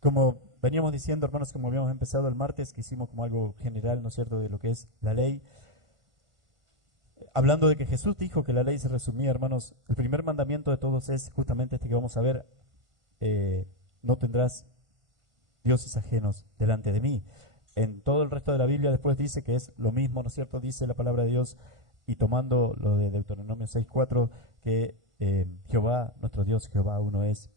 Como veníamos diciendo, hermanos, como habíamos empezado el martes, que hicimos como algo general, ¿no es cierto?, de lo que es la ley. Hablando de que Jesús dijo que la ley se resumía, hermanos, el primer mandamiento de todos es justamente este que vamos a ver, eh, no tendrás dioses ajenos delante de mí. En todo el resto de la Biblia después dice que es lo mismo, ¿no es cierto? Dice la palabra de Dios, y tomando lo de Deuteronomio 6:4, que Jehová, nuestro Dios, Jehová uno es,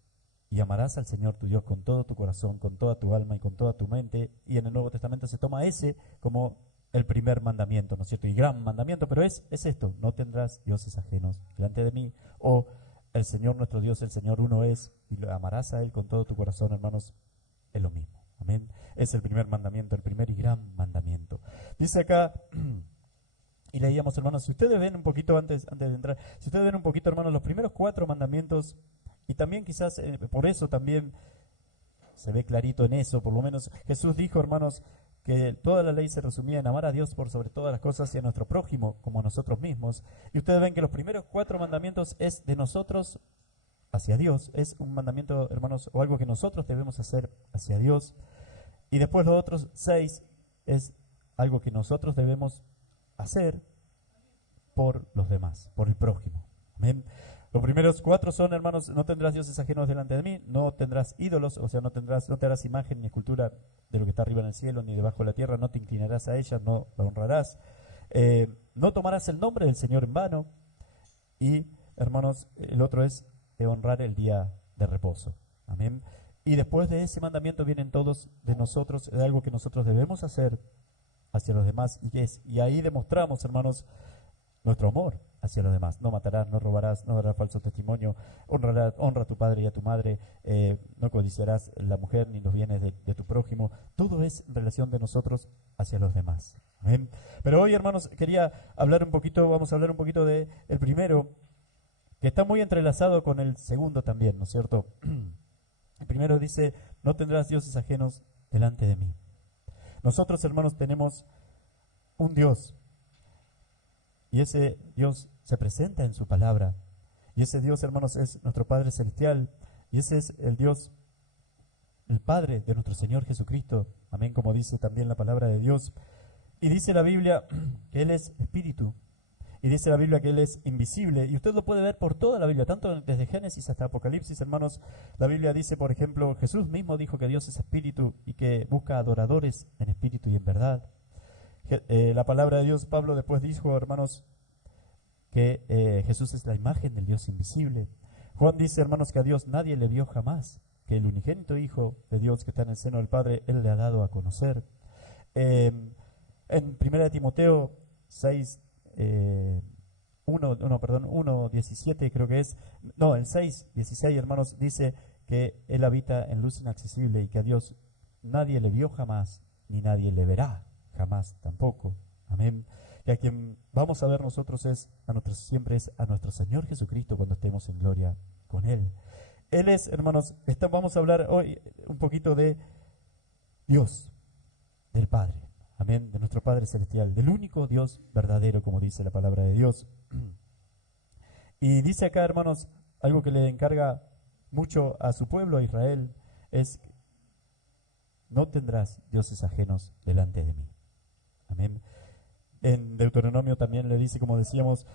y amarás al Señor tu Dios con todo tu corazón, con toda tu alma y con toda tu mente. Y en el Nuevo Testamento se toma ese como el primer mandamiento, ¿no es cierto? Y gran mandamiento, pero es esto, no tendrás dioses ajenos delante de mí, o el Señor nuestro Dios, el Señor uno es, y lo amarás a Él con todo tu corazón, hermanos, es lo mismo. Amén. Es el primer mandamiento, el primer y gran mandamiento. Dice acá, y leíamos, hermanos, si ustedes ven un poquito antes de entrar, si ustedes ven un poquito, hermanos, los primeros 4 mandamientos, y también quizás por eso también se ve clarito en eso, por lo menos Jesús dijo, hermanos, que toda la ley se resumía en amar a Dios por sobre todas las cosas y a nuestro prójimo como a nosotros mismos. Y ustedes ven que los primeros 4 mandamientos es de nosotros hacia Dios, es un mandamiento, hermanos, o algo que nosotros debemos hacer hacia Dios. Y después los otros 6 es algo que nosotros debemos hacer por los demás, por el prójimo. Amén. Los primeros 4 son, hermanos, no tendrás dioses ajenos delante de mí, no tendrás ídolos, o sea, no te harás imagen ni escultura de lo que está arriba en el cielo ni debajo de la tierra, no te inclinarás a ella, no la honrarás. No tomarás el nombre del Señor en vano. Y, hermanos, el otro es de honrar el día de reposo. Amén. Y después de ese mandamiento vienen todos de nosotros, de algo que nosotros debemos hacer hacia los demás. Y ahí demostramos, hermanos, nuestro amor hacia los demás. No matarás, no robarás, no darás falso testimonio, honra a tu padre y a tu madre, no codiciarás la mujer ni los bienes de tu prójimo. Todo es en relación de nosotros hacia los demás. Amén. Pero hoy, hermanos, quería hablar un poquito, vamos a hablar un poquito de el primero, que está muy entrelazado con el segundo también, ¿no es cierto? El primero dice, no tendrás dioses ajenos delante de mí. Nosotros, hermanos, tenemos un Dios, y ese Dios se presenta en su palabra. Y ese Dios, hermanos, es nuestro Padre Celestial. Y ese es el Dios, el Padre de nuestro Señor Jesucristo. Amén, como dice también la palabra de Dios. Y dice la Biblia que Él es espíritu. Y dice la Biblia que Él es invisible. Y usted lo puede ver por toda la Biblia, tanto desde Génesis hasta Apocalipsis, hermanos. La Biblia dice, por ejemplo, Jesús mismo dijo que Dios es espíritu y que busca adoradores en espíritu y en verdad. La palabra de Dios, Pablo después dijo, hermanos, que Jesús es la imagen del Dios invisible. Juan dice, hermanos, que a Dios nadie le vio jamás, que el unigénito Hijo de Dios que está en el seno del Padre, Él le ha dado a conocer. En 1 Timoteo 6, 1:17 creo que es, no, en 6:16, hermanos, dice que Él habita en luz inaccesible y que a Dios nadie le vio jamás, ni nadie le verá jamás tampoco. Amén. Y a quien vamos a ver nosotros siempre es a nuestro Señor Jesucristo cuando estemos en gloria con Él. Él es, hermanos, vamos a hablar hoy un poquito de Dios, del Padre. Amén, de nuestro Padre Celestial, del único Dios verdadero, como dice la palabra de Dios. Y dice acá, hermanos, algo que le encarga mucho a su pueblo, a Israel, es: no tendrás dioses ajenos delante de mí. Amén. En Deuteronomio también le dice, como decíamos,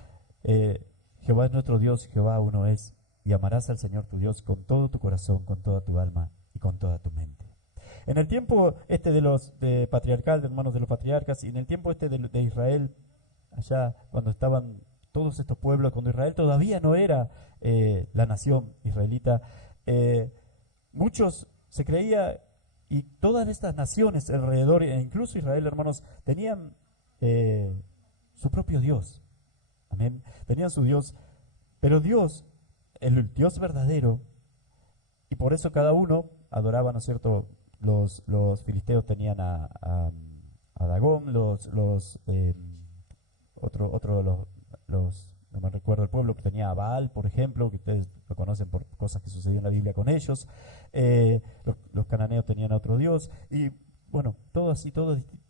Jehová es nuestro Dios, Jehová uno es, y amarás al Señor tu Dios con todo tu corazón, con toda tu alma y con toda tu mente. En el tiempo de patriarcal, de hermanos de los patriarcas, y en el tiempo de Israel, allá cuando estaban todos estos pueblos, cuando Israel todavía no era la nación israelita, muchos se creía, y todas estas naciones alrededor, e incluso Israel, hermanos, tenían su propio Dios. Amén. Tenían su Dios, pero Dios, el Dios verdadero, y por eso cada uno adoraba, ¿no es cierto? Los filisteos tenían a Dagón, no me recuerdo el pueblo, que tenía a Baal, por ejemplo, que ustedes lo conocen por cosas que sucedió en la Biblia con ellos. Los cananeos tenían a otro Dios, y bueno, todos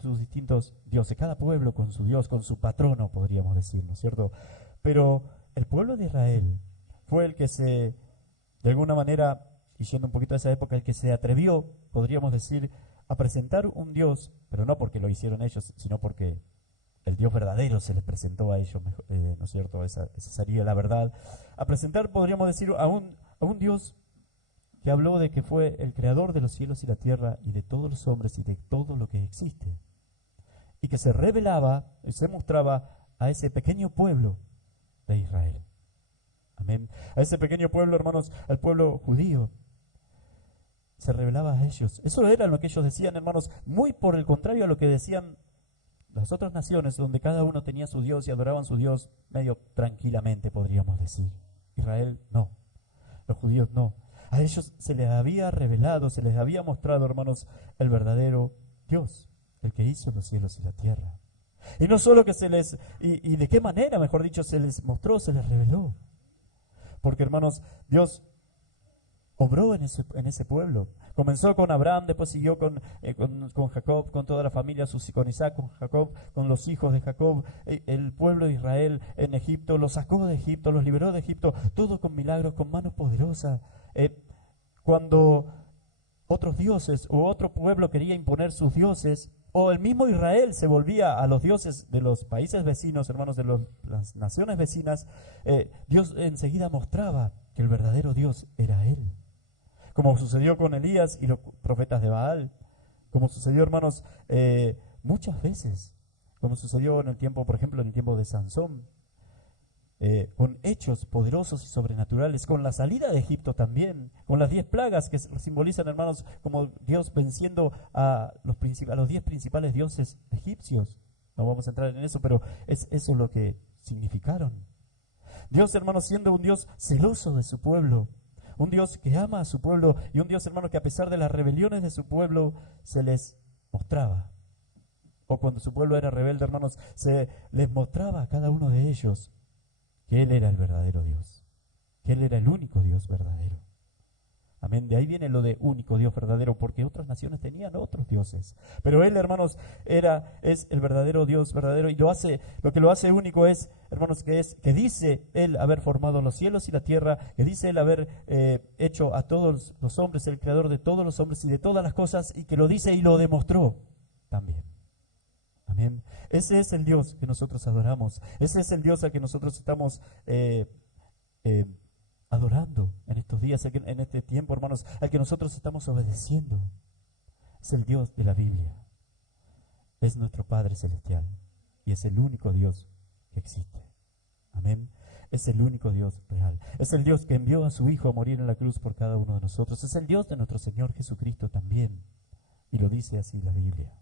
sus distintos dioses, cada pueblo con su Dios, con su patrono, podríamos decir, ¿no es cierto? Pero el pueblo de Israel fue el que de alguna manera, y yendo un poquito a esa época, el que se atrevió, podríamos decir, a presentar un Dios, pero no porque lo hicieron ellos, sino porque el Dios verdadero se les presentó a ellos, ¿no es cierto? Esa sería la verdad. A presentar, podríamos decir, a un Dios que habló de que fue el creador de los cielos y la tierra y de todos los hombres y de todo lo que existe. Y que se revelaba y se mostraba a ese pequeño pueblo de Israel. Amén. A ese pequeño pueblo, hermanos, al pueblo judío, se revelaba a ellos. Eso era lo que ellos decían, hermanos, muy por el contrario a lo que decían las otras naciones, donde cada uno tenía su Dios y adoraban su Dios medio tranquilamente, podríamos decir. Israel no, los judíos no. A ellos se les había revelado, se les había mostrado, hermanos, el verdadero Dios, el que hizo los cielos y la tierra. Y no solo que se les, y de qué manera, mejor dicho, se les mostró, se les reveló. Porque, hermanos, Dios obró en ese pueblo. Comenzó con Abraham, después siguió con Jacob, con toda la familia, con Isaac, con Jacob, con los hijos de Jacob. El pueblo de Israel en Egipto, los sacó de Egipto, los liberó de Egipto, todo con milagros, con manos poderosas. Cuando otros dioses o otro pueblo quería imponer sus dioses, o el mismo Israel se volvía a los dioses de los países vecinos, hermanos, de las naciones vecinas, Dios enseguida mostraba que el verdadero Dios era Él. Como sucedió con Elías y los profetas de Baal, como sucedió, hermanos, muchas veces, como sucedió en el tiempo, por ejemplo, en el tiempo de Sansón, con hechos poderosos y sobrenaturales, con la salida de Egipto también, con las 10 plagas que simbolizan, hermanos, como Dios venciendo a los 10 principales dioses egipcios. No vamos a entrar en eso, pero es eso lo que significaron. Dios, hermanos, siendo un Dios celoso de su pueblo, un Dios que ama a su pueblo y un Dios, hermano, que a pesar de las rebeliones de su pueblo se les mostraba. O cuando su pueblo era rebelde, hermanos, se les mostraba a cada uno de ellos que Él era el verdadero Dios, que Él era el único Dios verdadero. Amén. De ahí viene lo de único Dios verdadero, porque otras naciones tenían otros dioses. Pero Él, hermanos, es el verdadero Dios verdadero, y lo que lo hace único es, hermanos, que dice Él haber formado los cielos y la tierra, que dice Él haber hecho a todos los hombres, el creador de todos los hombres y de todas las cosas, y que lo dice y lo demostró también. Amén. Ese es el Dios que nosotros adoramos. Ese es el Dios al que nosotros estamos adorando en estos días, en este tiempo, hermanos, al que nosotros estamos obedeciendo. Es el Dios de la Biblia. Es nuestro Padre Celestial. Y es el único Dios que existe. Amén. Es el único Dios real. Es el Dios que envió a su Hijo a morir en la cruz por cada uno de nosotros. Es el Dios de nuestro Señor Jesucristo también. Y lo dice así la Biblia.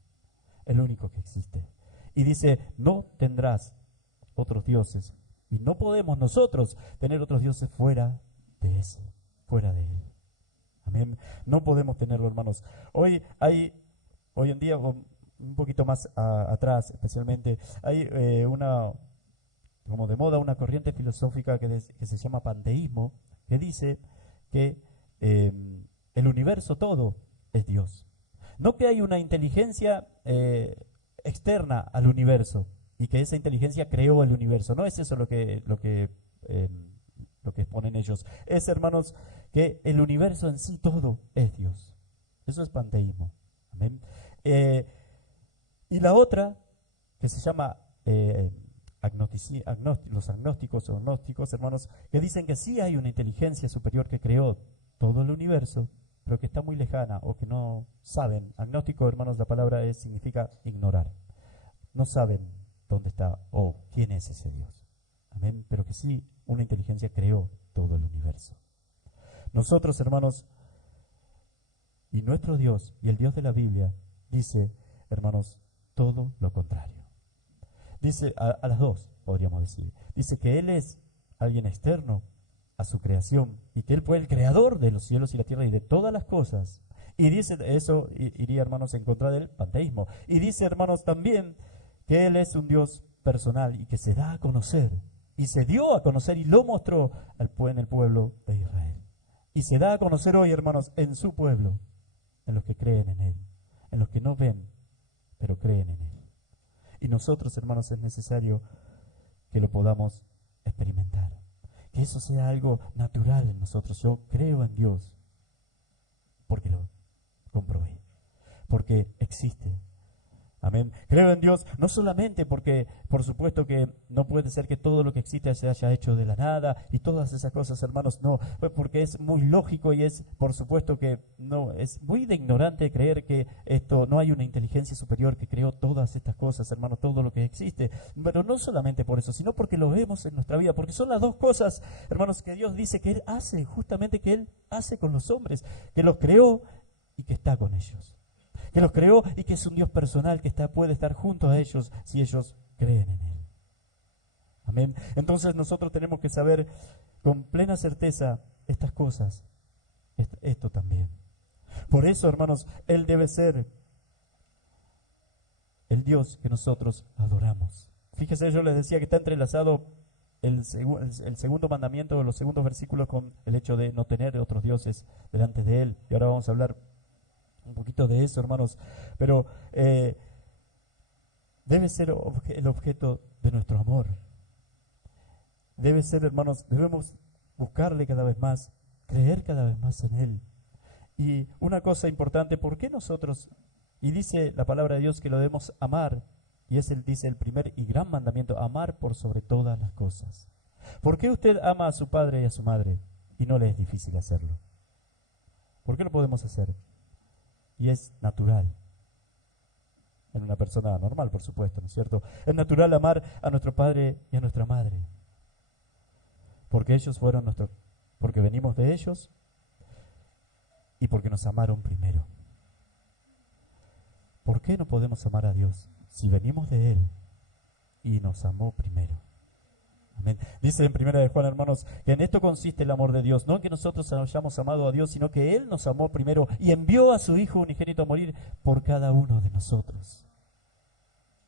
El único que existe. Y dice, no tendrás otros dioses. Y no podemos nosotros tener otros dioses fuera de ese, fuera de Él. Amén. No podemos tenerlo, hermanos. Hoy en día, un poquito más atrás especialmente, hay como de moda, una corriente filosófica que se llama panteísmo, que dice que el universo todo es Dios. No que hay una inteligencia externa al universo y que esa inteligencia creó el universo. No es eso lo que exponen ellos. Es, hermanos, que el universo en sí todo es Dios. Eso es panteísmo. Amén. Y la otra, que se llama los agnósticos o gnósticos, hermanos, que dicen que sí hay una inteligencia superior que creó todo el universo, pero que está muy lejana o que no saben. Agnóstico, hermanos, la palabra significa ignorar. No saben dónde está o quién es ese Dios. Amén. Pero que sí, una inteligencia creó todo el universo. Nosotros, hermanos, y nuestro Dios y el Dios de la Biblia dice, hermanos, todo lo contrario. Dice a las dos, podríamos decir. Dice que Él es alguien externo a su creación y que Él fue el creador de los cielos y la tierra y de todas las cosas. Y dice, eso iría, hermanos, en contra del panteísmo. Y dice, hermanos, también que Él es un Dios personal y que se da a conocer. Y se dio a conocer y lo mostró en el pueblo de Israel. Y se da a conocer hoy, hermanos, en su pueblo, en los que creen en Él, en los que no ven, pero creen en Él. Y nosotros, hermanos, es necesario que lo podamos experimentar. Que eso sea algo natural en nosotros. Yo creo en Dios comprobé. Porque existe. Amén. Creo en Dios no solamente porque, por supuesto que no puede ser que todo lo que existe se haya hecho de la nada y todas esas cosas, hermanos, no, pues porque es muy lógico y es, por supuesto que no, es muy de ignorante creer que esto no hay una inteligencia superior que creó todas estas cosas, hermanos, todo lo que existe. Pero no solamente por eso, sino porque lo vemos en nuestra vida, porque son las dos cosas, hermanos, que Dios dice que Él hace, justamente que Él hace con los hombres, que los creó y que está con ellos. Que los creó y que es un Dios personal que puede estar junto a ellos si ellos creen en Él. Amén. Entonces nosotros tenemos que saber con plena certeza estas cosas, esto también. Por eso, hermanos, Él debe ser el Dios que nosotros adoramos. Fíjese, yo les decía que está entrelazado el segundo mandamiento de los segundos versículos con el hecho de no tener otros dioses delante de Él. Y ahora vamos a hablar un poquito de eso, hermanos, pero debe ser el objeto de nuestro amor. Debe ser, hermanos, debemos buscarle cada vez más, creer cada vez más en Él. Y una cosa importante, ¿por qué nosotros? Y dice la palabra de Dios que lo debemos amar, y dice el primer y gran mandamiento, amar por sobre todas las cosas. ¿Por qué usted ama a su padre y a su madre y no le es difícil hacerlo? ¿Por qué lo podemos hacer? Y es natural. En una persona normal, por supuesto, ¿no es cierto? Es natural amar a nuestro padre y a nuestra madre. Porque ellos fueron porque venimos de ellos y porque nos amaron primero. ¿Por qué no podemos amar a Dios si venimos de Él y nos amó primero? Amén. Dice en 1 de Juan, hermanos, que en esto consiste el amor de Dios, no en que nosotros hayamos amado a Dios, sino que Él nos amó primero y envió a su Hijo unigénito a morir por cada uno de nosotros.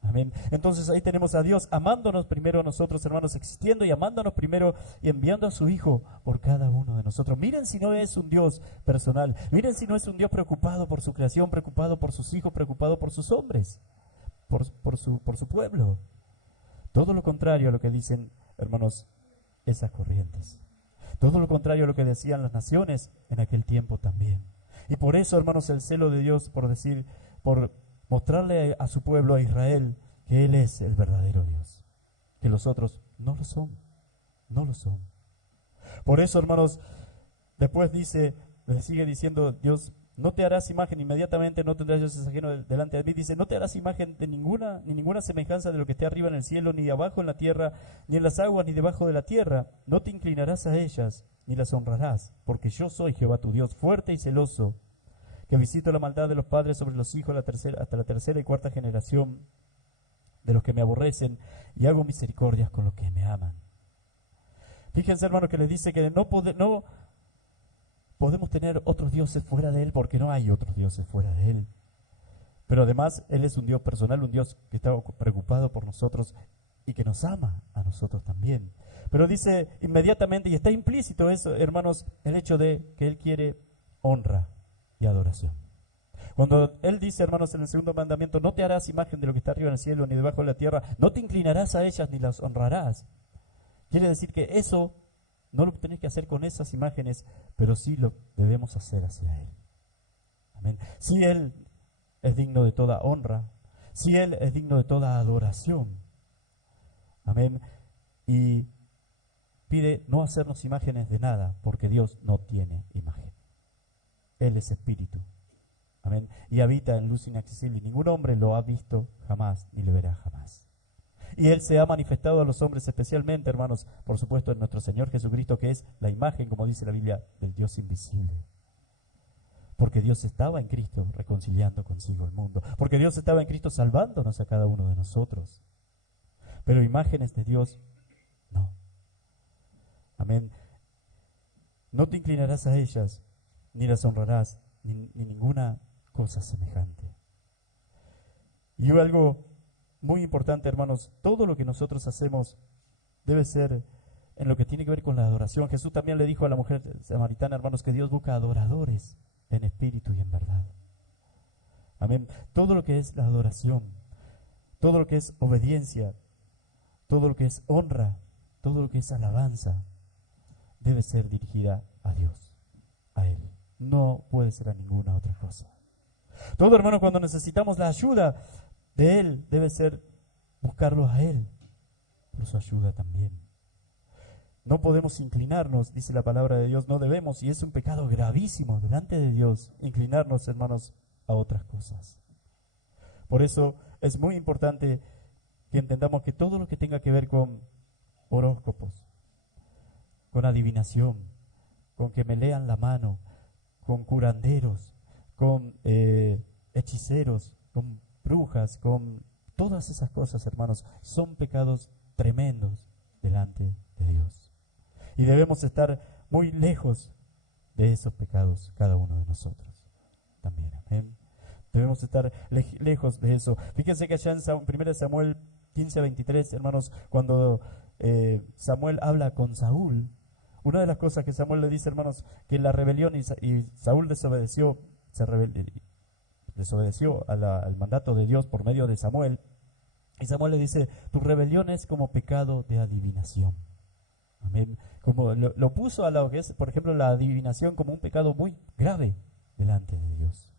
Amén. Entonces ahí tenemos a Dios amándonos primero a nosotros, hermanos, existiendo y amándonos primero y enviando a su Hijo por cada uno de nosotros. Miren si no es un Dios personal, miren si no es un Dios preocupado por su creación, preocupado por sus hijos, preocupado por sus hombres, por su pueblo. Todo lo contrario a lo que dicen, hermanos, esas corrientes. Todo lo contrario a lo que decían las naciones en aquel tiempo también. Y por eso, hermanos, el celo de Dios, por mostrarle a su pueblo, a Israel, que Él es el verdadero Dios. Que los otros no lo son. No lo son. Por eso, hermanos, después le sigue diciendo Dios, no te harás imagen, inmediatamente no tendrás dioses ajenos delante de mí. Dice, no te harás imagen de ninguna semejanza de lo que esté arriba en el cielo, ni abajo en la tierra, ni en las aguas, ni debajo de la tierra. No te inclinarás a ellas, ni las honrarás, porque yo soy Jehová tu Dios, fuerte y celoso, que visito la maldad de los padres sobre los hijos hasta la tercera y cuarta generación de los que me aborrecen, y hago misericordias con los que me aman. Fíjense, hermanos, que les dice que no podemos tener otros dioses fuera de Él, porque no hay otros dioses fuera de Él. Pero además, Él es un Dios personal, un Dios que está preocupado por nosotros y que nos ama a nosotros también. Pero dice inmediatamente, y está implícito eso, hermanos, el hecho de que Él quiere honra y adoración. Cuando Él dice, hermanos, en el segundo mandamiento, no te harás imagen de lo que está arriba en el cielo ni debajo de la tierra, no te inclinarás a ellas ni las honrarás. Quiere decir que eso no lo tenés que hacer con esas imágenes, pero sí lo debemos hacer hacia Él. Amén. Si Él es digno de toda honra, si Él es digno de toda adoración. Amén. Y pide no hacernos imágenes de nada, porque Dios no tiene imagen. Él es espíritu. Amén. Y habita en luz inaccesible, y ningún hombre lo ha visto jamás, ni lo verá jamás. Y Él se ha manifestado a los hombres especialmente, hermanos, por supuesto, en nuestro Señor Jesucristo, que es la imagen, como dice la Biblia, del Dios invisible. Porque Dios estaba en Cristo reconciliando consigo el mundo. Porque Dios estaba en Cristo salvándonos a cada uno de nosotros. Pero imágenes de Dios, no. Amén. No te inclinarás a ellas, ni las honrarás, ni ninguna cosa semejante. Y algo muy importante, hermanos, todo lo que nosotros hacemos debe ser en lo que tiene que ver con la adoración. Jesús también le dijo a la mujer samaritana, hermanos, que Dios busca adoradores en espíritu y en verdad. Amén. Todo lo que es la adoración, todo lo que es obediencia, todo lo que es honra, todo lo que es alabanza, debe ser dirigida a Dios, a Él. No puede ser a ninguna otra cosa. Todo, hermano, cuando necesitamos la ayuda de Él, debe ser buscarlo a Él, por su ayuda también. No podemos inclinarnos, dice la palabra de Dios, no debemos, y es un pecado gravísimo delante de Dios, inclinarnos, hermanos, a otras cosas. Por eso es muy importante que entendamos que todo lo que tenga que ver con horóscopos, con adivinación, con que me lean la mano, con curanderos, con hechiceros, con brujas, con todas esas cosas, hermanos, son pecados tremendos delante de Dios. Y debemos estar muy lejos de esos pecados, cada uno de nosotros. También, amén. Debemos estar lejos de eso. Fíjense que allá en 1 Samuel 15:23, hermanos, cuando Samuel habla con Saúl, una de las cosas que Samuel le dice, hermanos, que la rebelión y Saúl desobedeció, desobedeció al mandato de Dios por medio de Samuel. Y Samuel le dice, tu rebelión es como pecado de adivinación. Amén. Como lo puso a lo que es, por ejemplo, la adivinación como un pecado muy grave delante de Dios.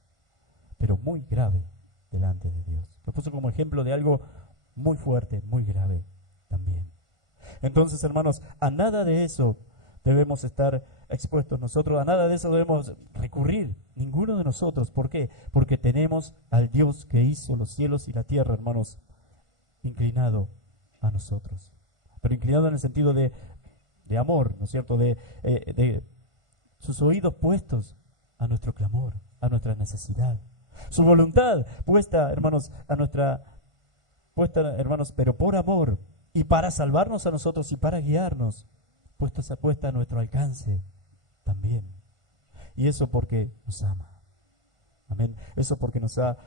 Pero muy grave delante de Dios. Lo puso como ejemplo de algo muy fuerte, muy grave también. Entonces, hermanos, a nada de eso debemos estar expuestos nosotros, a nada de eso debemos recurrir, ninguno de nosotros. ¿Por qué? Porque tenemos al Dios que hizo los cielos y la tierra, hermanos, inclinado a nosotros. Pero inclinado en el sentido de amor, ¿no es cierto? De sus oídos puestos a nuestro clamor, a nuestra necesidad. Su voluntad puesta, hermanos, hermanos, pero por amor y para salvarnos a nosotros y para guiarnos, puesta a nuestro alcance también. Y eso porque nos ama. Amén. Eso porque nos ha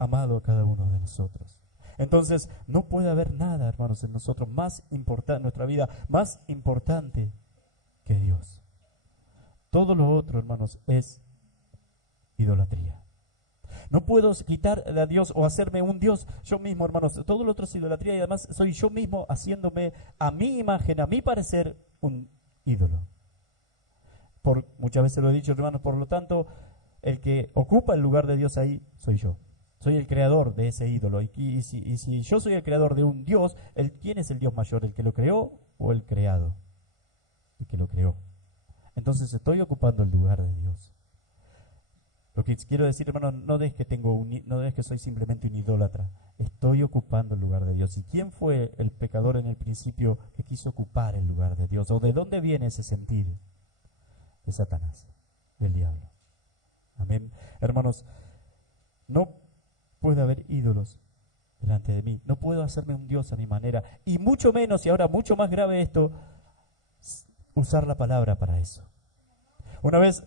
amado a cada uno de nosotros. Entonces, no puede haber nada, hermanos, en nosotros más importante, en nuestra vida, más importante que Dios. Todo lo otro, hermanos, es idolatría. No puedo quitar a Dios o hacerme un Dios yo mismo, hermanos. Todo lo otro es idolatría y además soy yo mismo haciéndome a mi imagen, a mi parecer, un ídolo. Muchas veces lo he dicho, hermanos, por lo tanto, el que ocupa el lugar de Dios ahí soy yo. Soy el creador de ese ídolo. Y si yo soy el creador de un Dios, ¿quién es el Dios mayor? ¿El que lo creó o el creado? El que lo creó. Entonces estoy ocupando el lugar de Dios. Lo que quiero decir, hermano, no es que soy simplemente un idólatra. Estoy ocupando el lugar de Dios. ¿Y quién fue el pecador en el principio que quiso ocupar el lugar de Dios? ¿O de dónde viene ese sentir? De Satanás, del diablo. Amén. Hermanos, no puede haber ídolos delante de mí. No puedo hacerme un Dios a mi manera. Y mucho menos, y ahora mucho más grave esto, usar la palabra para eso. Una vez,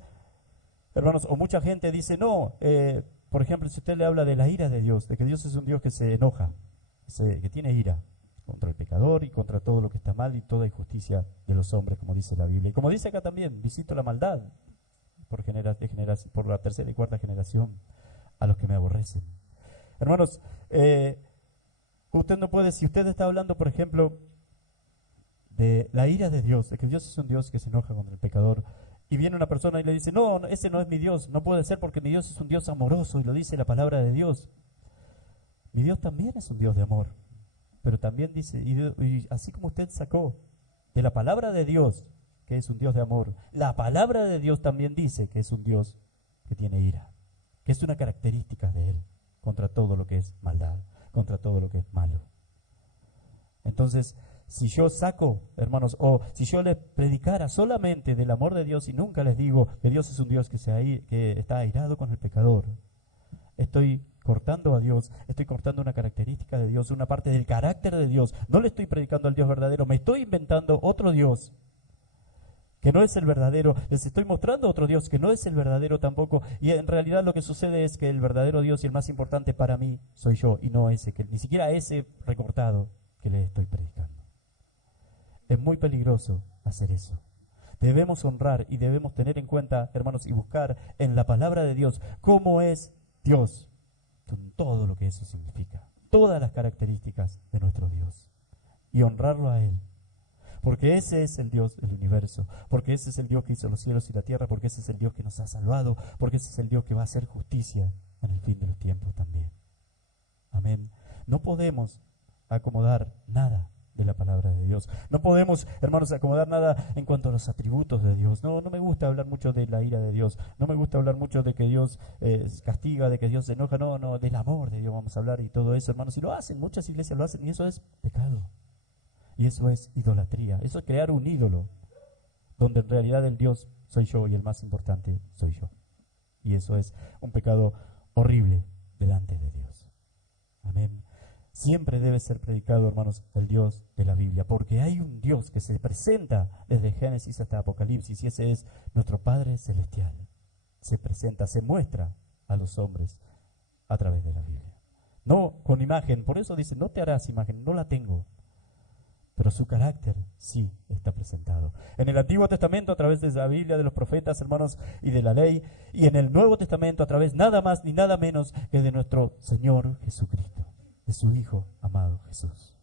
hermanos, o mucha gente dice, no, por ejemplo, si usted le habla de la ira de Dios, de que Dios es un Dios que se enoja, que tiene ira contra el pecador y contra todo lo que está mal y toda injusticia de los hombres, como dice la Biblia. Y como dice acá también, visito la maldad por la tercera y cuarta generación a los que me aborrecen. Hermanos, usted no puede, si usted está hablando, por ejemplo, de la ira de Dios, de que Dios es un Dios que se enoja contra el pecador, y viene una persona y le dice, no, ese no es mi Dios, no puede ser porque mi Dios es un Dios amoroso, y lo dice la palabra de Dios. Mi Dios también es un Dios de amor, pero también dice, y así como usted sacó de la palabra de Dios, que es un Dios de amor, la palabra de Dios también dice que es un Dios que tiene ira, que es una característica de Él, contra todo lo que es maldad, contra todo lo que es malo. Entonces, si yo saco, hermanos, o si yo les predicara solamente del amor de Dios y nunca les digo que Dios es un Dios que está airado con el pecador, estoy cortando a Dios, estoy cortando una característica de Dios, una parte del carácter de Dios. No le estoy predicando al Dios verdadero, me estoy inventando otro Dios que no es el verdadero, les estoy mostrando otro Dios que no es el verdadero tampoco, y en realidad lo que sucede es que el verdadero Dios y el más importante para mí soy yo, y no ese, ni siquiera ese recortado que le estoy predicando. Es muy peligroso hacer eso. Debemos honrar y debemos tener en cuenta, hermanos, y buscar en la palabra de Dios cómo es Dios, con todo lo que eso significa, todas las características de nuestro Dios, y honrarlo a Él. Porque ese es el Dios del universo, porque ese es el Dios que hizo los cielos y la tierra, porque ese es el Dios que nos ha salvado, porque ese es el Dios que va a hacer justicia en el fin de los tiempos también. Amén. No podemos acomodar nada de la palabra de Dios. No podemos, hermanos, acomodar nada en cuanto a los atributos de Dios. No, no me gusta hablar mucho de la ira de Dios. No me gusta hablar mucho de que Dios castiga, de que Dios se enoja. No, no, del amor de Dios vamos a hablar y todo eso, hermanos. Y lo hacen, muchas iglesias lo hacen y eso es pecado. Y eso es idolatría. Eso es crear un ídolo donde en realidad el Dios soy yo y el más importante soy yo. Y eso es un pecado horrible delante de Dios. Amén. Siempre debe ser predicado, hermanos, el Dios de la Biblia, porque hay un Dios que se presenta desde Génesis hasta Apocalipsis, y ese es nuestro Padre Celestial. Se presenta, se muestra a los hombres a través de la Biblia. No con imagen, por eso dice, no te harás imagen, no la tengo. Pero su carácter sí está presentado. En el Antiguo Testamento a través de la Biblia, de los profetas, hermanos, y de la ley, y en el Nuevo Testamento a través nada más ni nada menos que de nuestro Señor Jesucristo, de su Hijo amado Jesús.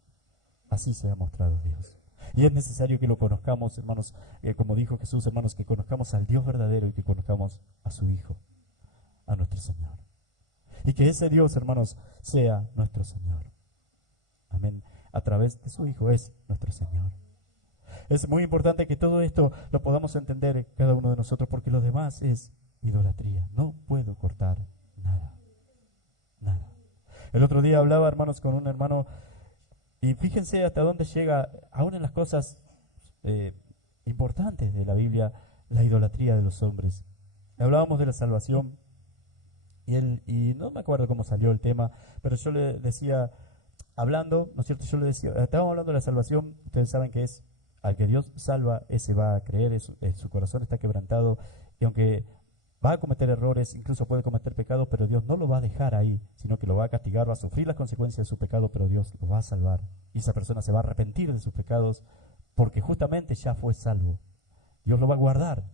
Así se ha mostrado Dios. Y es necesario que lo conozcamos, hermanos, como dijo Jesús, hermanos, que conozcamos al Dios verdadero y que conozcamos a su Hijo, a nuestro Señor. Y que ese Dios, hermanos, sea nuestro Señor. Amén. A través de su Hijo es nuestro Señor. Es muy importante que todo esto lo podamos entender cada uno de nosotros, porque lo demás es idolatría. No puedo cortar nada. Nada. El otro día hablaba, hermanos, con un hermano, y fíjense hasta dónde llega, aún en las cosas importantes de la Biblia, la idolatría de los hombres. Hablábamos de la salvación, y no me acuerdo cómo salió el tema, pero yo le decía, hablando, ¿no es cierto? Yo le decía, estábamos hablando de la salvación, ustedes saben que es al que Dios salva, ese va a creer, su corazón está quebrantado, y aunque va a cometer errores, incluso puede cometer pecados, pero Dios no lo va a dejar ahí, sino que lo va a castigar, va a sufrir las consecuencias de su pecado, pero Dios lo va a salvar. Y esa persona se va a arrepentir de sus pecados, porque justamente ya fue salvo. Dios lo va a guardar,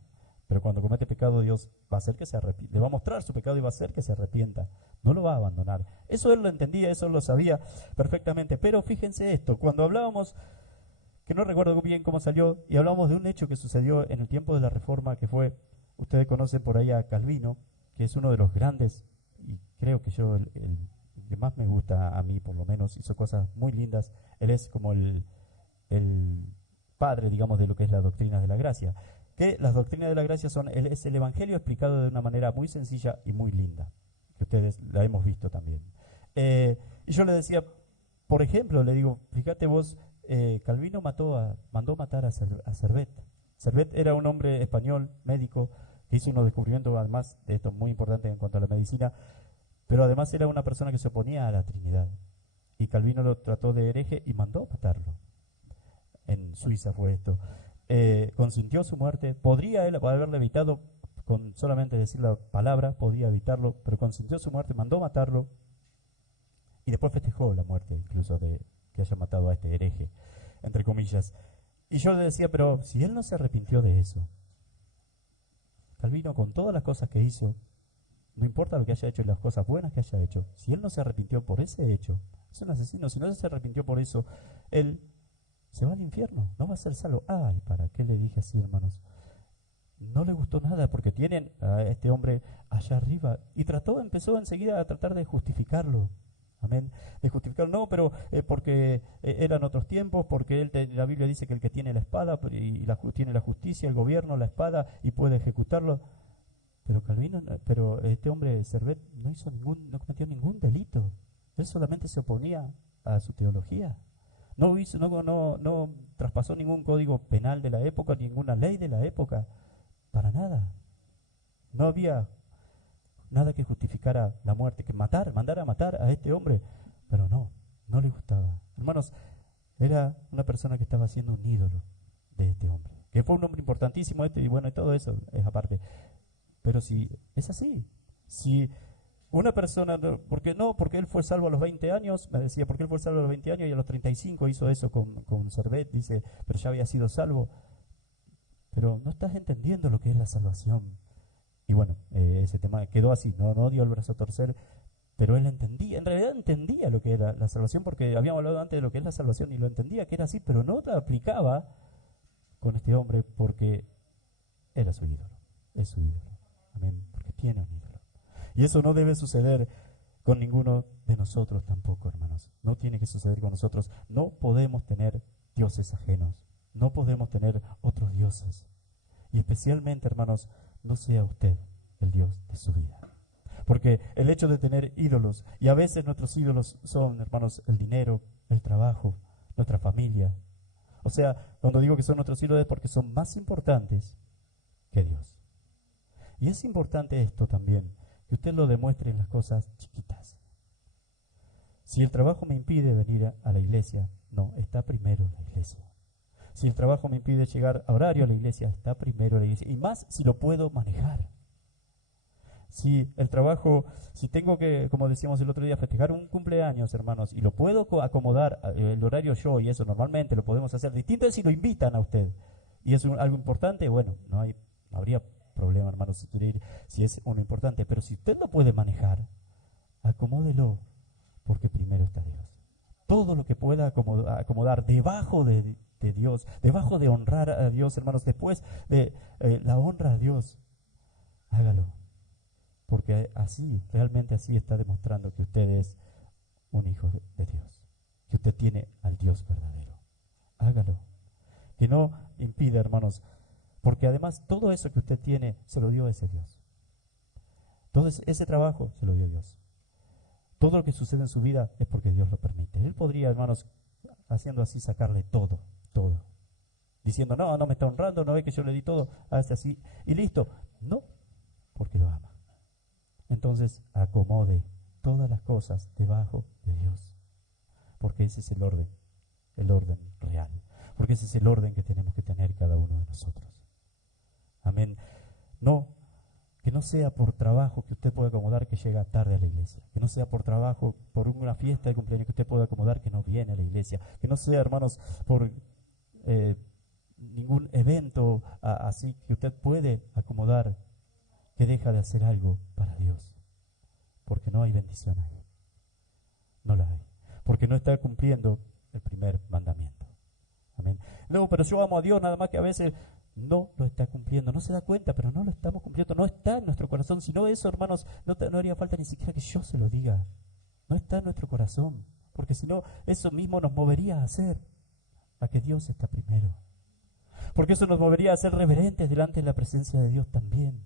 pero cuando comete pecado, Dios va a hacer que se arrepienta, le va a mostrar su pecado y va a hacer que se arrepienta. No lo va a abandonar. Eso él lo entendía, eso lo sabía perfectamente. Pero fíjense esto, cuando hablábamos, que no recuerdo bien cómo salió, y hablábamos de un hecho que sucedió en el tiempo de la Reforma, que fue, ustedes conocen por ahí a Calvino, que es uno de los grandes, y creo que yo, el que más me gusta a mí por lo menos, hizo cosas muy lindas. Él es como el padre, digamos, de lo que es la doctrina de la gracia. Que las doctrinas de la gracia es el Evangelio explicado de una manera muy sencilla y muy linda, que ustedes la hemos visto también. Y yo le decía, por ejemplo, le digo, fíjate vos, Calvino mandó matar a Servet. Servet era un hombre español, médico, que hizo unos descubrimientos, además de esto muy importante en cuanto a la medicina, pero además era una persona que se oponía a la Trinidad. Y Calvino lo trató de hereje y mandó matarlo. En Suiza fue esto. Consintió su muerte. Podría él haberle evitado con solamente decir la palabra, podía evitarlo, pero consintió su muerte, mandó matarlo y después festejó la muerte, incluso de que haya matado a este hereje, entre comillas. Y yo le decía, pero si él no se arrepintió de eso, Calvino, con todas las cosas que hizo, no importa lo que haya hecho y las cosas buenas que haya hecho, si él no se arrepintió por ese hecho, es un asesino. Si no se arrepintió por eso, él se va al infierno, no va a ser salvo. Ay, ¿para qué le dije así, hermanos? No le gustó nada porque tienen a este hombre allá arriba y empezó enseguida a tratar de justificarlo. Amén. De justificarlo, no, pero porque eran otros tiempos, porque la Biblia dice que el que tiene la espada tiene la justicia, el gobierno, la espada y puede ejecutarlo. Pero pero este hombre Servet no cometió ningún delito. Él solamente se oponía a su teología. No traspasó ningún código penal de la época, ninguna ley de la época, para nada. No había nada que justificara la muerte, que mandara a matar a este hombre, pero no le gustaba. Hermanos, era una persona que estaba haciendo un ídolo de este hombre, que fue un hombre importantísimo y bueno, y todo eso es aparte. Pero si es así, si una persona, porque él fue salvo a los 20 años, me decía, porque él fue salvo a los 20 años y a los 35 hizo eso con Servet, dice, pero ya había sido salvo. Pero no estás entendiendo lo que es la salvación. Y bueno, ese tema quedó así, no dio el brazo a torcer, pero él entendía, en realidad entendía lo que era la salvación, porque habíamos hablado antes de lo que es la salvación y lo entendía que era así, pero no la aplicaba con este hombre porque era su ídolo, es su ídolo. Amén, porque tiene un ídolo. Y eso no debe suceder con ninguno de nosotros tampoco, hermanos. No tiene que suceder con nosotros. No podemos tener dioses ajenos. No podemos tener otros dioses. Y especialmente, hermanos, no sea usted el Dios de su vida. Porque el hecho de tener ídolos, y a veces nuestros ídolos son, hermanos, el dinero, el trabajo, nuestra familia. O sea, cuando digo que son nuestros ídolos es porque son más importantes que Dios. Y es importante esto también, que usted lo demuestre en las cosas chiquitas. Si el trabajo me impide venir a la iglesia, no, está primero la iglesia. Si el trabajo me impide llegar a horario a la iglesia, está primero la iglesia. Y más si lo puedo manejar. Si el trabajo, si tengo que, como decíamos el otro día, festejar un cumpleaños, hermanos, y lo puedo acomodar el horario yo, y eso normalmente lo podemos hacer. Distinto es si lo invitan a usted. Y es algo importante, bueno, no habría problema, hermanos, si es uno importante. Pero si usted lo puede manejar, acomódelo, porque primero está Dios. Todo lo que pueda acomodar debajo de Dios, debajo de honrar a Dios, hermanos, después de la honra a Dios, hágalo. Porque así, realmente así está demostrando que usted es un hijo de Dios, que usted tiene al Dios verdadero. Hágalo. Que no impida, hermanos, porque además todo eso que usted tiene se lo dio ese Dios. Todo ese trabajo se lo dio Dios. Todo lo que sucede en su vida es porque Dios lo permite. Él podría, hermanos, haciendo así, sacarle todo. Diciendo, no me está honrando, no ve que yo le di todo, hace así y listo. No, porque lo ama. Entonces, acomode todas las cosas debajo de Dios. Porque ese es el orden real. Porque ese es el orden que tenemos que tener cada uno de nosotros. Amén. Que no sea por trabajo que usted pueda acomodar que llega tarde a la iglesia. Que no sea por trabajo, por una fiesta de cumpleaños que usted pueda acomodar que no viene a la iglesia. Que no sea, hermanos, por ningún evento así que usted puede acomodar que deja de hacer algo para Dios. Porque no hay bendición ahí. No la hay. Porque no está cumpliendo el primer mandamiento. Amén. No, pero yo amo a Dios, nada más que a veces no lo está cumpliendo. No se da cuenta, pero no lo estamos cumpliendo. No está en nuestro corazón. Si no, eso, hermanos, no haría falta ni siquiera que yo se lo diga. No está en nuestro corazón. Porque si no, eso mismo nos movería a hacer a que Dios está primero. Porque eso nos movería a ser reverentes delante de la presencia de Dios también.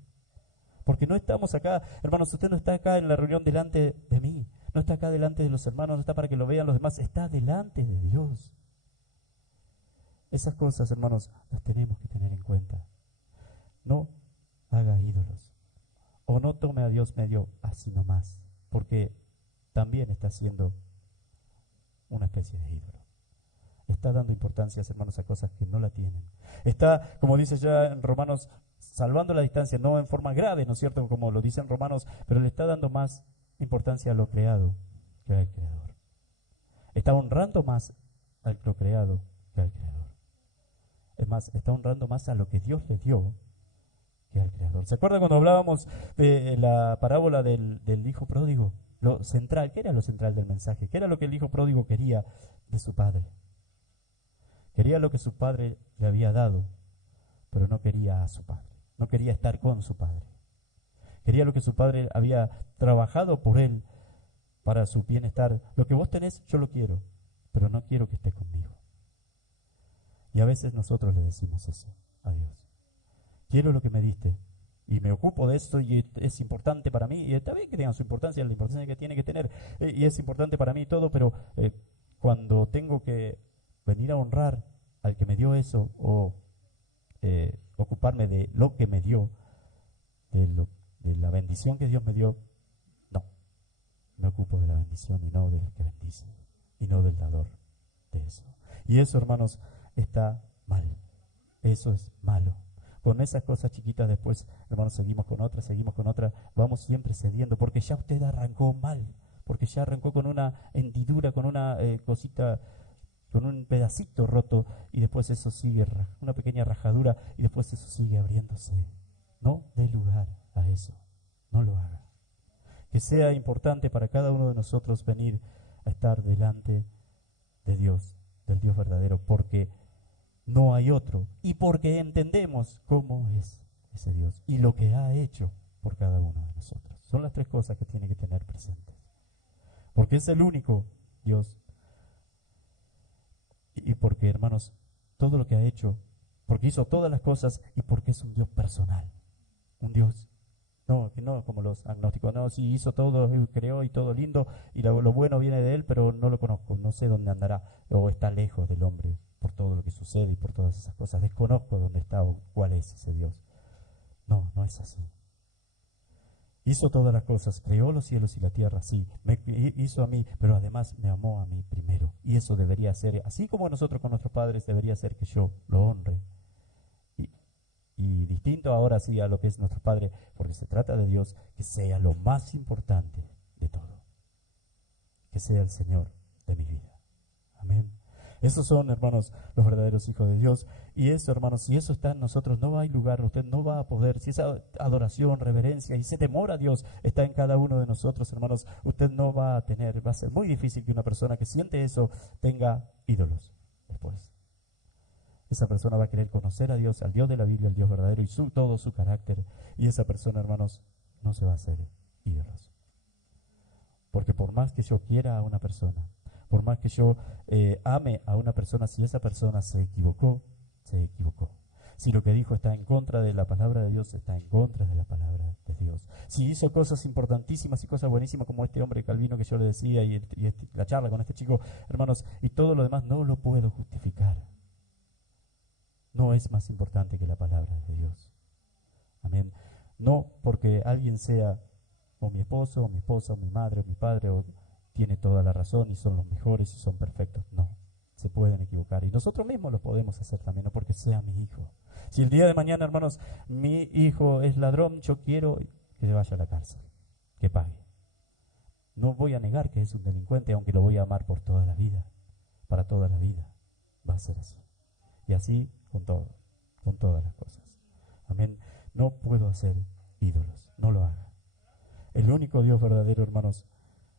Porque no estamos acá, hermanos, usted no está acá en la reunión delante de mí. No está acá delante de los hermanos, no está para que lo vean los demás. Está delante de Dios. Esas cosas, hermanos, las tenemos que tener en cuenta. No haga ídolos. O no tome a Dios medio así nomás. Porque también está siendo una especie de ídolo. Está dando importancia, hermanos, a cosas que no la tienen. Está, como dice ya en Romanos, salvando la distancia, no en forma grave, ¿no es cierto? Como lo dicen Romanos, pero le está dando más importancia a lo creado que al Creador. Está honrando más al lo creado que al Creador. Es más, está honrando más a lo que Dios le dio que al Creador. ¿Se acuerdan cuando hablábamos de la parábola del hijo pródigo? Lo central, ¿qué era lo central del mensaje? ¿Qué era lo que el hijo pródigo quería de su padre? Quería lo que su padre le había dado, pero no quería a su padre. No quería estar con su padre. Quería lo que su padre había trabajado por él para su bienestar. Lo que vos tenés, yo lo quiero, pero no quiero que esté conmigo. Y a veces nosotros le decimos eso a Dios. Quiero lo que me diste y me ocupo de esto y es importante para mí. Y está bien que tenga su importancia, la importancia que tiene que tener. Y es importante para mí todo, pero cuando tengo que venir a honrar al que me dio eso o ocuparme de lo que me dio, de la bendición que Dios me dio, no. Me ocupo de la bendición y no del que bendice y no del dador de eso. Y eso, hermanos, está mal. Eso es malo. Con esas cosas chiquitas después, hermanos, seguimos con otra, vamos siempre cediendo, porque ya usted arrancó mal, porque ya arrancó con una hendidura, con una cosita, con un pedacito roto, y después eso sigue, una pequeña rajadura, y después eso sigue abriéndose. No dé lugar a eso, no lo haga. Que sea importante para cada uno de nosotros venir a estar delante de Dios, del Dios verdadero, porque no hay otro, y porque entendemos cómo es ese Dios y lo que ha hecho por cada uno de nosotros. Son las tres cosas que tiene que tener presentes. Porque es el único Dios. Y porque, hermanos, todo lo que ha hecho, porque hizo todas las cosas y porque es un Dios personal. Un Dios, no, que no como los agnósticos, no, sí hizo todo, creó y todo lindo, y lo bueno viene de él, pero no lo conozco, no sé dónde andará, o está lejos del hombre por todo lo que sucede y por todas esas cosas. Desconozco dónde está o cuál es ese Dios. No, no es así. Hizo todas las cosas, creó los cielos y la tierra, sí, me hizo a mí, pero además me amó a mí primero. Y eso debería ser, así como nosotros con nuestros padres, debería ser que yo lo honre. Y distinto ahora sí a lo que es nuestro Padre, porque se trata de Dios, que sea lo más importante de todo. Que sea el Señor de mi vida. Amén. Esos son, hermanos, los verdaderos hijos de Dios. Y eso, hermanos, si eso está en nosotros, no hay lugar, usted no va a poder. Si esa adoración, reverencia y ese temor a Dios está en cada uno de nosotros, hermanos, usted no va a tener, va a ser muy difícil que una persona que siente eso tenga ídolos después. Esa persona va a querer conocer a Dios, al Dios de la Biblia, al Dios verdadero y todo su carácter. Y esa persona, hermanos, no se va a hacer ídolos. Porque por más que yo quiera a una persona, por más que yo ame a una persona, si esa persona se equivocó, se equivocó. Si lo que dijo está en contra de la palabra de Dios, está en contra de la palabra de Dios. Si hizo cosas importantísimas y cosas buenísimas como este hombre Calvino que yo le decía y la charla con este chico, hermanos, y todo lo demás no lo puedo justificar. No es más importante que la palabra de Dios. Amén. No porque alguien sea o mi esposo, o mi esposa, o mi madre, o mi padre, o tiene toda la razón y son los mejores y son perfectos. No, se pueden equivocar. Y nosotros mismos lo podemos hacer también, no porque sea mi hijo. Si el día de mañana, hermanos, mi hijo es ladrón, yo quiero que se vaya a la cárcel, que pague. No voy a negar que es un delincuente, aunque lo voy a amar por toda la vida, para toda la vida. Va a ser así. Y así con todo, con todas las cosas. Amén. No puedo hacer ídolos, no lo haga. El único Dios verdadero, hermanos,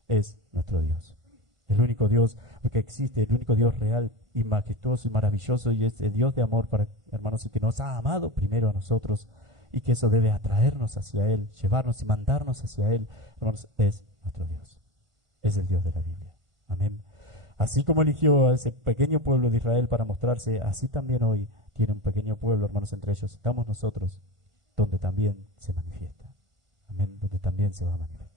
es nuestro Dios. El único Dios que existe, el único Dios real y majestuoso y maravilloso, y es el Dios de amor para, hermanos, y que nos ha amado primero a nosotros, y que eso debe atraernos hacia Él, llevarnos y mandarnos hacia Él, hermanos, es nuestro Dios. Es el Dios de la Biblia. Amén. Así como eligió a ese pequeño pueblo de Israel para mostrarse, así también hoy tiene un pequeño pueblo, hermanos, entre ellos. Estamos nosotros, donde también se manifiesta. Amén, donde también se va a manifestar.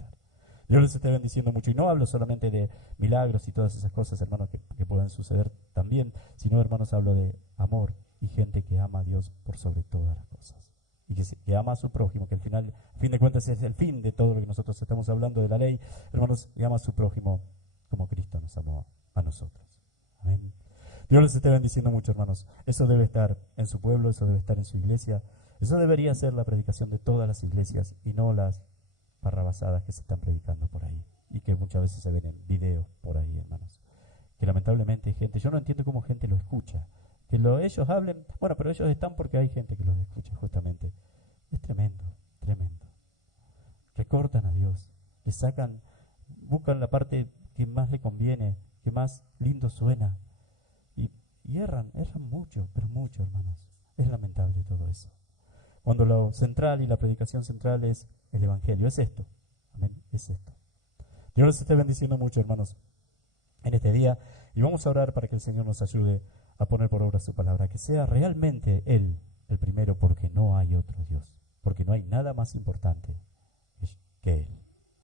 Dios les esté bendiciendo mucho. Y no hablo solamente de milagros y todas esas cosas, hermanos, que pueden suceder también, sino, hermanos, hablo de amor y gente que ama a Dios por sobre todas las cosas. Y que ama a su prójimo, que al final, a fin de cuentas, es el fin de todo lo que nosotros estamos hablando de la ley. Hermanos, que ama a su prójimo como Cristo nos amó a nosotros. Amén. Dios les esté bendiciendo mucho, hermanos. Eso debe estar en su pueblo, eso debe estar en su iglesia. Eso debería ser la predicación de todas las iglesias y no las barrabasadas que se están predicando por ahí y que muchas veces se ven en videos por ahí, hermanos. Que lamentablemente hay gente, yo no entiendo cómo gente lo escucha. Que ellos hablen, bueno, pero ellos están porque hay gente que los escucha justamente. Es tremendo, tremendo. Recortan a Dios, le sacan, buscan la parte que más le conviene, que más lindo suena. Y erran mucho, pero mucho, hermanos. Es lamentable todo eso. Cuando lo central y la predicación central es el Evangelio, es esto. Amén, es esto. Dios les esté bendiciendo mucho, hermanos, en este día. Y vamos a orar para que el Señor nos ayude a poner por obra su palabra. Que sea realmente Él el primero, porque no hay otro Dios. Porque no hay nada más importante